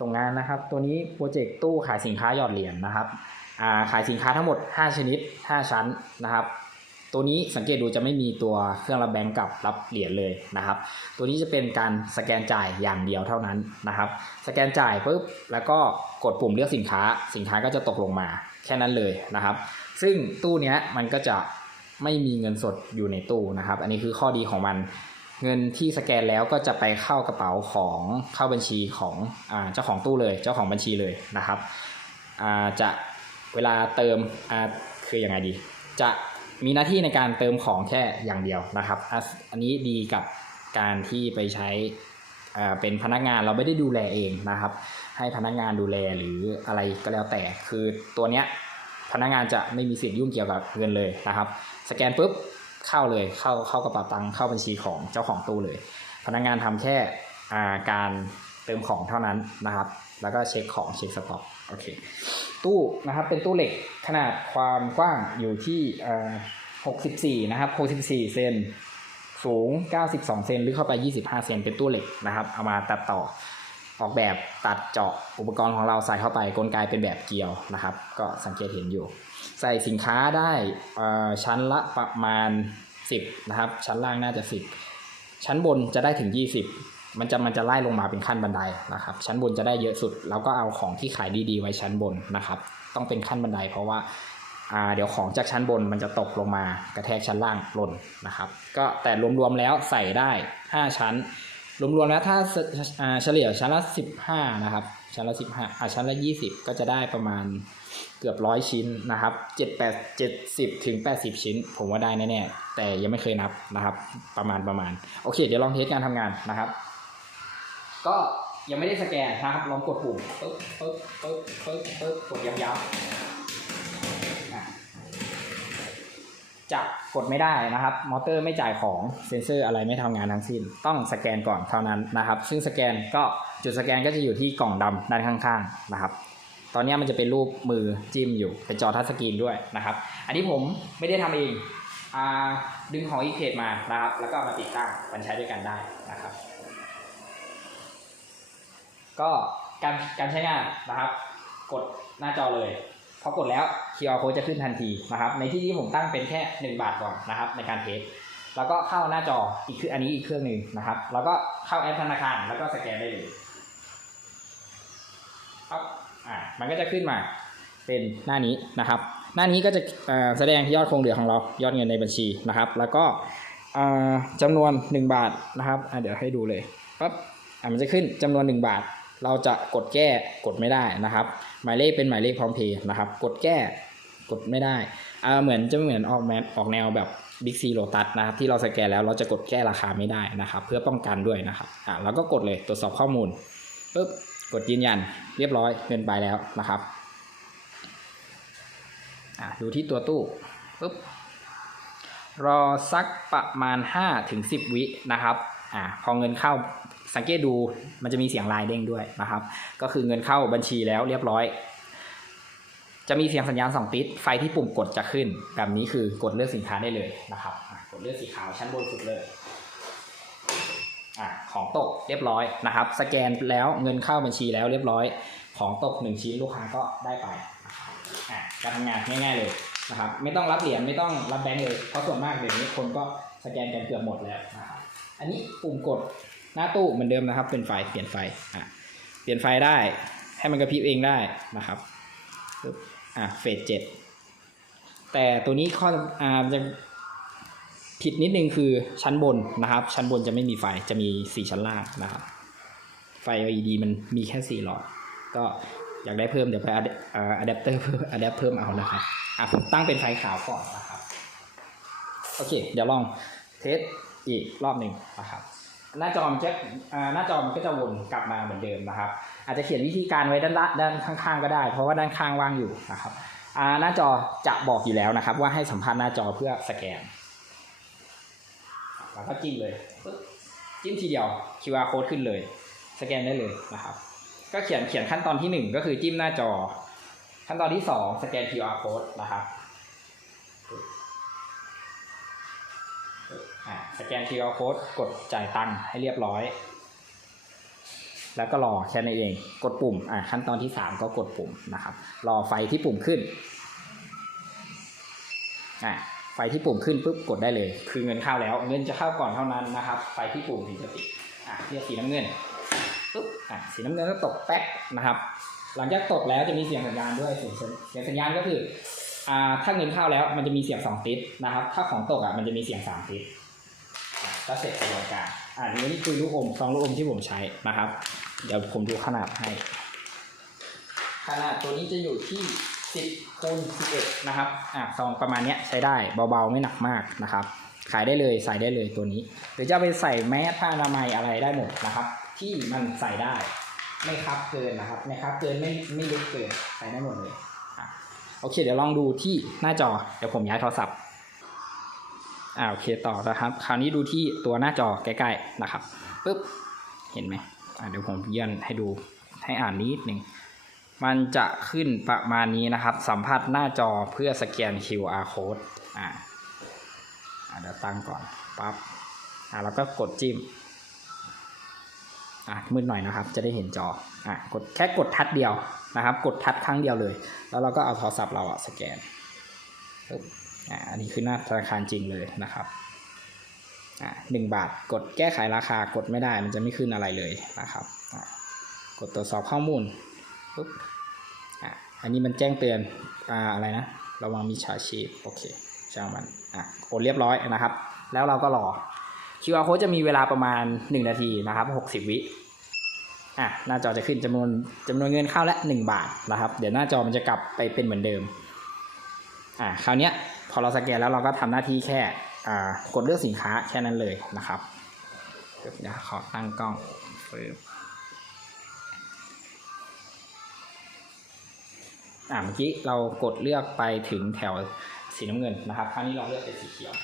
ส่งงานนะครับ ตัวนี้โปรเจกต์ตู้ขายสินค้าหยอดเหรียญนะครับาขายสินค้าทั้งหมด 5 ชนิด 5 ชั้นนะครับ ตัวนี้สังเกตดูจะไม่มีตัวเครื่องรับแบงก์กับรับเหรียญเลยนะครับ ตัวนี้จะเป็นการสแกนจ่ายอย่างเดียวเท่านั้นนะครับ สแกนจ่ายปุ๊บแล้วก็กดปุ่มเลือกสินค้า สินค้าก็จะตกลงมาแค่นั้นเลยนะครับ ซึ่งตู้นี้มันก็จะไม่มีเงินสดอยู่ในตู้นะครับ อันนี้คือข้อดีของมัน เงินที่สแกนแล้วก็จะไปเข้ากระเป๋าของเข้าบัญชีของอเจ้าของตู้เลย เจ้าของบัญชีเลยนะครับจะเวลาเติมคือยังไงดี จะมีหน้าที่ในการเติมของแค่อย่างเดียวนะครับ อันนี้ดีกับการที่ไปใช้เป็นพนักงานเราไม่ได้ดูแลเองนะครับ ให้พนักงานดูแลหรืออะไรก็แล้วแต่คือตัวเนี้ยพนักงานจะไม่มีสิทธิ์ยุ่งเกี่ยวกับเงินเลยนะครับ สแกนปุ๊บ เข้าเลยเข้าเข้ากระเป๋าตังค์เข้าบัญชีของเจ้าของตู้เลย พนักงานทำแค่อ่าการเติมของเท่านั้นนะครับ แล้วก็เช็คของเช็คสต็อกโอเคตู้นะครับเป็นตู้เหล็กขนาดความกว้างอยู่ที่อ่า64นะครับ64เซนสูง 92 เซนลึกเข้าไป 25 เซนเป็นตู้เหล็กนะครับ เอามาตัดต่อออกแบบตัดเจาะอุปกรณ์ของเราใส่เข้าไปกลไกเป็นแบบเกลียวนะครับ ก็สังเกตเห็นอยู่ ใส่สินค้าได้ชั้นละประมาณ 10 นะครับ ชั้นล่างน่าจะ 10 ชั้นบนจะได้ถึง 20 มันจะมันจะไล่ลงมาเป็นขั้นบันไดนะครับ ชั้นบนจะได้เยอะสุด แล้วก็เอาของที่ขายดีๆ ไว้ชั้นบนนะครับ ต้องเป็นขั้นบันได เพราะว่าาเดี๋ยวของจากชั้นบนมันจะตกลงมากระแทกชั้นล่างหล่นนะครับ ก็แต่รวมๆแล้วใส่ได้ 5 ชั้น รวมๆแล้วถ้าเฉอ่าเฉลี่ยชั้นละ 15 นะครับ ชั้นละ15อ่าชั้นละ20ก็จะได้ประมาณเกือบร้อยชิ้นนะครับ7 8 70ถึง80ชิ้น ผมว่าได้แน่ๆแต่ยังไม่เคยนับนะครับ ประมาณประมาณ โอเค เดี๋ยวลองเทสการทำงานนะครับ ก็ยังไม่ได้สแกนนะครับ ลองกดปุ่มปึ๊บปึ๊บปึ๊บปึ๊บปึ๊บกดย้ำๆอะจะกดไม่ได้นะครับ มอเตอร์ไม่จ่ายของเซ็นเซอร์อะไรไม่ทำงานทั้งสิ้น ต้องสแกนก่อนเท่านั้นนะครับ ซึ่งสแกนก็ จุดสแกนก็จะอยู่ที่กล่องดำด้านข้างๆนะครับ ตอนนี้มันจะเป็นรูปมือจิ้มอยู่เป็นจอทัชสกรีนด้วยนะครับ อันนี้ผมไม่ได้ทำเองอดึงของอีกเพจมานะครับ แล้วก็มาติดตั้งมันใช้ด้วยกันได้นะครับ ก็การการใช้งานนะครับ กดหน้าจอเลยพอกดแล้ว QR code จะขึ้นทันทีนะครับ ในที่ที่ผมตั้งเป็นแค่ 1 บาทก่อนนะครับ ในการเทสแล้วก็เข้าหน้าจออีกคืออันนี้อีกเครื่องหนึ่งนะครับ แล้วก็เข้าแอปธนาคารแล้วก็สแกนได้เลย อ่ามันก็จะขึ้นมาเป็นหน้านี้นะครับ หน้านี้ก็จะแสดงยอดคงเหลือของเรายอดเงินในบัญชีนะครับ แล้วก็อ่าจำนวน 1 บาทนะครับอะเดี๋ยวให้ดูเลยปั๊บอะมันจะขึ้นจำนวน 1 บาท เราจะกดแก้กดไม่ได้นะครับ หมายเลขเป็นหมายเลขพร้อมเพย์นะครับ กดแก้กดไม่ได้อ่าเหมือนจะเหมือนออกแมออกแนวแบบบิ๊กซีโ t ตัสนะครับที่เราสแกนแล้วเราจะกดแก้ราคาไม่ได้นะครับ เพื่อป้องกันด้วยนะครับอ่าเราก็กดเลยตรวจสอบข้อมูลปุ๊บ กดยืนยันเรียบร้อยเงินไปแล้วนะครับดูที่ตัวตู้ปุ๊บรอสักประมาณ5ถึง10 วินะครับอ่าพอเงินเข้าสังเกตดูมันจะมีเสียงลายเด้งด้วยนะครับ ก็คือเงินเข้าบัญชีแล้วเรียบร้อย จะมีเสียงสัญญาณสองติดไฟที่ปุ่มกดจะขึ้น แบบนี้คือกดเลือกสินค้าได้เลยนะครับกดเลือกสีขาวชั้นบนสุดเลย อะของตกเรียบร้อยนะครับ สแกนแล้วเงินเข้าบัญชีแล้วเรียบร้อย ของตกหนึ่งชิ้นลูกค้าก็ได้ไปอะการทำงานง่ายๆเลยนะครับ ไม่ต้องรับเหรียญไม่ต้องรับแบงก์เลยเพราะส่วนมากเดี๋ยวนี้คนก็สแกนกันเกือบหมดแล้วนะครับอันนี้ปุ่มกดหน้าตู้เหมือนเดิมนะครับ เป็นไฟเปลี่ยนไฟอะเปลี่ยนไฟได้ให้มันกระพริบเองได้นะครับอะเฟสเจ็ดแต่ตัวนี้ข้ออ่าจะ ผิดนิดนึงคือชั้นบนนะครับ ชั้นบนจะไม่มีไฟจะมีสี่ชั้นล่างนะครับ ไฟ LED มันมีแค่สี่หลอด ก็อยากได้เพิ่มเดี๋ยวไปอะแดปเตอร์เพิ่มอะแดปเพิ่มเอานะครับอะผมตั้งเป็นไฟขาวก่อนนะครับ โอเค เดี๋ยวลองเทสอีกรอบหนึ่งนะครับ หน้าจอมันจะหน้าจอมันก็จะวนกลับมาเหมือนเดิมนะครับ อาจจะเขียนวิธีการไว้ด้านละด้านข้างๆก็ได้ เพราะว่าด้านข้างว่างอยู่นะครับหน้าจอจะบอกอยู่แล้วนะครับ ว่าให้สัมพันธ์หน้าจอเพื่อสแกน แล้วก็จิ้มเลยจิ้มทีเดียว QR code ขึ้นเลย สแกนได้เลยนะครับ ก็เขียนเขียนขั้นตอนที่หนึ่งก็คือจิ้มหน้าจอ ขั้นตอนที่สองสแกน QR code นะครับอะสแกน QR code กดจ่ายตังค์ให้เรียบร้อย แล้วก็รอแค่นั้นเองกดปุ่มอ่าขั้นตอนที่สามก็กดปุ่มนะครับ รอไฟที่ปุ่มขึ้นอ่า ไฟที่ปุ่มขึ้นปุ๊บกดได้เลย คือเงินเข้าแล้ว เงินจะเข้าก่อนเท่านั้นนะครับ ไฟที่ปุ่มถึงจะติดอ่าเรียกสีน้ำเงินปุ๊บอะสีน้ำเงินก็ตกแป๊กนะครับ หลังจากตกแล้วจะมีเสียงสัญญาณด้วยเสียงเสียงสัญญาณก็คืออ่าถ้าเงินเข้าแล้วมันจะมีเสียงสองติดนะครับ ถ้าของตกอะมันจะมีเสียงสามติดก็เสร็จกระบวนการอ่านี่นี่คือลูกอมซองลูกอมที่ผมใช้นะครับ เดี๋ยวผมดูขนาดให้ ขนาดตัวนี้จะอยู่ที่ 10คูณ11นะครับอะซองประมาณเนี้ยใช้ได้เบาๆไม่หนักมากนะครับ ขายได้เลยใส่ได้เลยตัวนี้ หรือจะไปใส่แมสผ้าอนามัยอะไรได้หมดนะครับ ที่มันใส่ได้ไม่คับเกินนะครับไม่คับเกินไม่ไม่ลึกเกินใส่ได้หมดเลยโอเค เดี๋ยวลองดูที่หน้าจอเดี๋ยวผมย้ายโทรศัพท์อ่าโอเคต่อนะครับ คราวนี้ดูที่ตัวหน้าจอใกล้ๆนะครับปุ๊บเห็นไหมอ่าเดี๋ยวผมเยื่อนให้ดูให้อ่านนิดหนึ่ง มันจะขึ้นประมาณนี้นะครับ สัมผัสหน้าจอเพื่อสแกน QR code อ่าเดี๋ยวตั้งก่อนปั๊บอ่าแล้วก็กดจิ้มอะมืดหน่อยนะครับ จะได้เห็นจออะกดแค่กดทัดเดียวนะครับ กดทัดครั้งเดียวเลย แล้วเราก็เอาโทรศัพท์เราอะสแกนอ่าอันนี้คือหน้าธนาคารจริงเลยนะครับอ่าหนึ่งบาทกดแก้ไขราคากดไม่ได้มันจะไม่ขึ้นอะไรเลยนะครับกดตรวจสอบข้อมูล ปุ๊บอ่าอันนี้มันแจ้งเตือนอ่าอะไรนะ ระวังมีฉาชีพโอเคช่างมันอะโอนเรียบร้อยนะครับ แล้วเราก็รอ QR code จะมีเวลาประมาณ 1 นาทีนะครับ60 วิอะหน้าจอจะขึ้นจำนวนจำนวนเงินเข้าและ1บาทนะครับ เดี๋ยวหน้าจอมันจะกลับไปเป็นเหมือนเดิมอ่าคราวเนี้ยพอเราสแกนแล้วเราก็ทำหน้าที่แค่อ่ากดเลือกสินค้าแค่นั้นเลยนะครับเดี๋ยวขอตั้งกล้องฟืบ อ่าเมื่อกี้เรากดเลือกไปถึงแถวสีน้ำเงินนะครับคราวนี้เราเลือกเป็นสีเขียว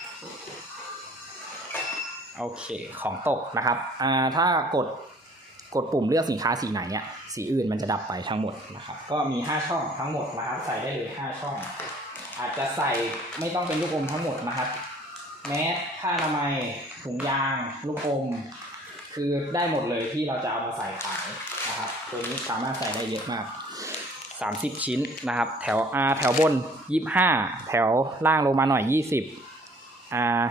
โอเคของตกนะครับอ่าถ้ากดกดปุ่มเลือกสินค้าสีไหนเนี่ยสีอื่นมันจะดับไปทั้งหมดนะครับก็มี 5 ช่องทั้งหมดนะครับใส่ได้เลย 5 ช่อง อาจจะใส่ไม่ต้องเป็นลูกอมทั้งหมดนะครับ แม้ผ้าอนามัยถุงยาง ลูกอม คือได้หมดเลยที่เราจะเอามาใส่ขายนะครับตัวนี้สามารถใส่ได้เยอะมาก 30 ชิ้นนะครับ แถว R แถวบน 25 แถวล่างลงมาหน่อย 20 R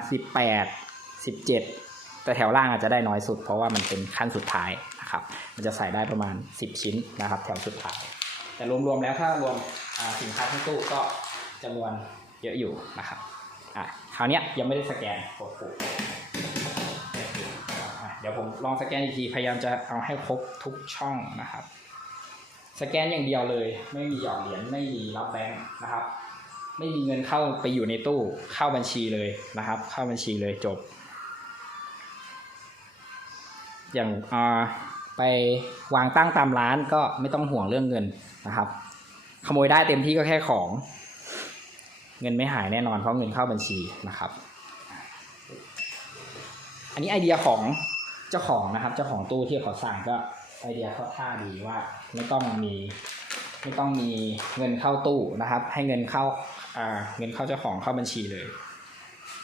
18 17 แต่แถวล่างอาจจะได้น้อยสุด เพราะว่ามันเป็นขั้นสุดท้ายนะครับ มันจะใส่ได้ประมาณ 10 ชิ้นนะครับ แถวสุดท้าย แต่รวมๆแล้วถ้ารวมสินค้าทั้งตู้ก็จำนวนเยอะอยู่นะครับอะคราวนี้ยังไม่ได้สแกนกดปุ่มเดี๋ยวผมลองสแกนอีกที พยายามจะเอาให้ครบทุกช่องนะครับ สแกนอย่างเดียวเลย ไม่มีหยอดเหรียญไม่มีรับแบงค์นะครับ ไม่มีเงินเข้าไปอยู่ในตู้เข้าบัญชีเลยนะครับ เข้าบัญชีเลยจบ อย่างอ่าไปวางตั้งตามร้านก็ไม่ต้องห่วงเรื่องเงินนะครับ ขโมยได้เต็มที่ก็แค่ของ เงินไม่หายแน่นอนเพราะเงินเข้าบัญชีนะครับ อันนี้ไอเดียของเจ้าของนะครับ เจ้าของตู้ที่เขาสั่งก็ ไอเดียเขาท่าดีว่า ไม่ต้องมีไม่ต้องมีเงินเข้าตู้นะครับ ให้เงินเข้าอ่าเงินเข้าเจ้าของเข้าบัญชีเลย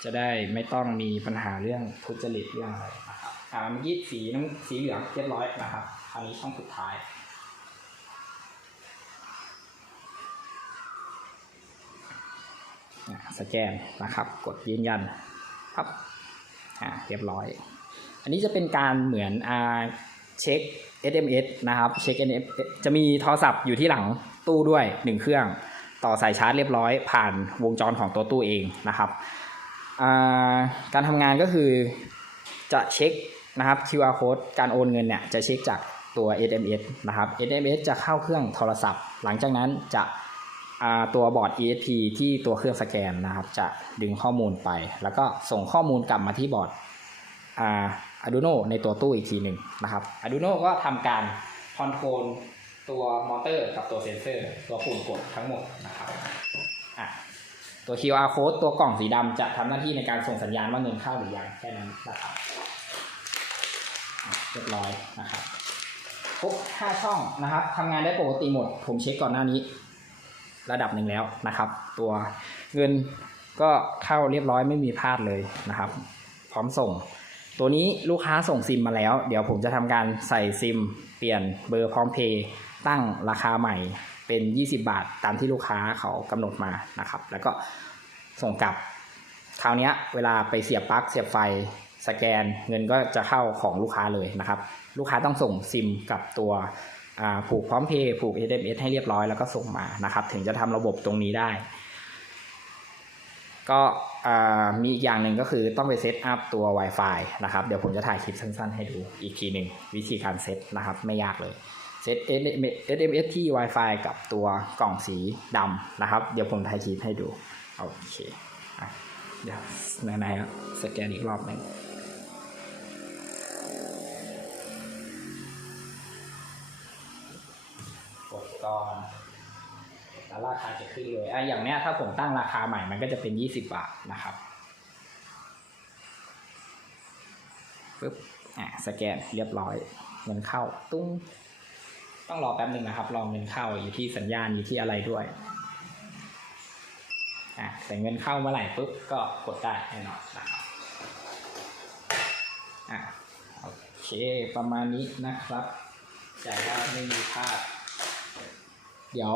จะได้ไม่ต้องมีปัญหาเรื่องทุจริตเรื่องอะไรนะครับอ่าเมื่อกี้สีน้ำสีเหลืองเรียบร้อยนะครับคราวนี้ช่องสุดท้ายสแกนนะครับ กดยืนยันครับอ่าเรียบร้อย อันนี้จะเป็นการเหมือนอ่า เช็ค SMS นะครับเช็ค SMS จะมีโทรศัพท์อยู่ที่หลังตู้ด้วย 1 เครื่อง ต่อสายชาร์จเรียบร้อยผ่านวงจรของตัวตู้เองนะครับาการทำงานก็คือจะเช็คนะครับ QR code การโอนเงินเนี่ยจะเช็คจากตัว SMS นะครับ SMS จะเข้าเครื่องโทรศัพท์ หลังจากนั้นจะตัวบอร์ด ESP ที่ตัวเครื่องสแกนนะครับ จะดึงข้อมูลไป แล้วก็ส่งข้อมูลกลับมาที่บอร์ด Arduino ในตัวตู้อีกทีหนึ่งนะครับ Arduino ก็ทำการคอนโทรลตัวมอเตอร์กับตัวเซนเซอร์ ตัวปุ่มกดทั้งหมดนะครับอะตัว QR code ตัวกล่องสีดำจะทำหน้าที่ในการส่งสัญญาณว่าเงินเข้าหรือยังแค่นั้นนะครับเรียบร้อยนะครับครบ5ช่องนะครับทำงานได้ปกติหมด ผมเช็คก่อนหน้านี้ ระดับหนึ่งแล้วนะครับ ตัวเงินก็เข้าเรียบร้อยไม่มีพลาดเลยนะครับ พร้อมส่ง ตัวนี้ลูกค้าส่งซิมมาแล้ว เดี๋ยวผมจะทำการใส่ซิม เปลี่ยนเบอร์พร้อมเพย์ตั้งราคาใหม่เป็น 20 บาทตามที่ลูกค้าเขากำหนดมานะครับ แล้วก็ส่งกลับ คราวนี้เวลาไปเสียบปลั๊กเสียบไฟสแกนเงินก็จะเข้าของลูกค้าเลยนะครับ ลูกค้าต้องส่งซิมกับตัวผูกพร้อมเพย์ผูก SMS ให้เรียบร้อยแล้วก็ส่งมานะครับ ถึงจะทำระบบตรงนี้ได้ ก็ มีอีกอย่างหนึ่งก็คือต้องไปเซตอัพตัว Wi-Fi นะครับ เดี๋ยวผมจะถ่ายคลิปสั้น ๆ ให้ดูอีกทีหนึ่งวิธีการเซตนะครับ ไม่ยากเลยเซต SMS ที่ Wi-Fi กับตัวกล่องสีดำนะครับ เดี๋ยวผมถ่ายคลิปให้ดูโอเคอเดี๋ยวไหนๆครับสแกนอีกรอบหนึ่งกดก่อน แล้วราคาจะขึ้นเลยอะอย่างเนี้ยถ้าผมตั้งราคาใหม่มันก็จะเป็น 20 บาทนะครับปึ๊บอะสแกนเรียบร้อยเงินเข้าตุ้งต้องรอแป๊บหนึ่งนะครับรอเงินเข้าอยู่ที่สัญญาณอยู่ที่อะไรด้วยอะแต่เงินเข้าเมื่อไหร่ปุ๊บก็กดได้แน่นอนนะครับอะโอเคประมาณนี้นะครับจ่ายได้ไม่มีพลาดเดี๋ยว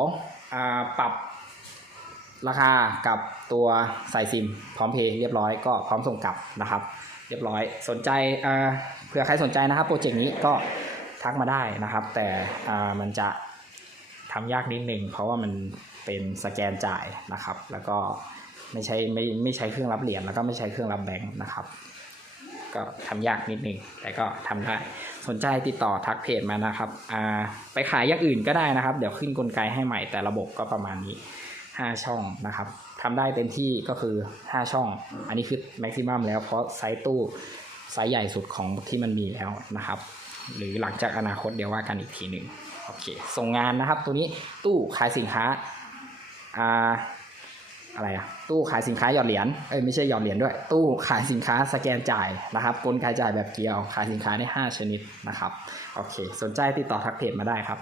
ปรับราคากับตัวใส่ซิม พร้อมเพย์เรียบร้อยก็พร้อมส่งกลับนะครับ เรียบร้อยสนใจอ่าเผื่อใครสนใจนะครับโปรเจกต์นี้ก็ทักมาได้นะครับ แต่อ่ามันจะทำยากนิดนึงเพราะว่ามันเป็นสแกนจ่ายนะครับ แล้วก็ไม่ใช้ไม่ไม่ใช้เครื่องรับเหรียญแล้วก็ไม่ใช้เครื่องรับแบงค์นะครับ ก็ทำยากนิดนึงแต่ก็ทำได้ สนใจติดต่อทักเพจมานะครับอ่าไปขายอย่างอื่นก็ได้นะครับ เดี๋ยวขึ้นกลไกให้ใหม่แต่ระบบก็ประมาณนี้ 5 ช่องนะครับทำได้เต็มที่ก็คือ 5 ช่อง อันนี้คือแม็กซิมัมแล้วเพราะไซส์ตู้ไซส์ใหญ่สุดของที่มันมีแล้วนะครับ หรือหลังจากอนาคตเดี๋ยวว่ากันอีกทีหนึ่งโอเค ส่งงานนะครับ ตัวนี้ตู้ขายสินค้าอ่า อะไรอะตู้ขายสินค้าหยอดเหรียญเอ้ยไม่ใช่หยอดเหรียญด้วย ตู้ขายสินค้าสแกนจ่ายนะครับกลไกจ่ายแบบเกียว ขายสินค้าได้ 5 ชนิดนะครับโอเค สนใจติดต่อทักเพจมาได้ครับ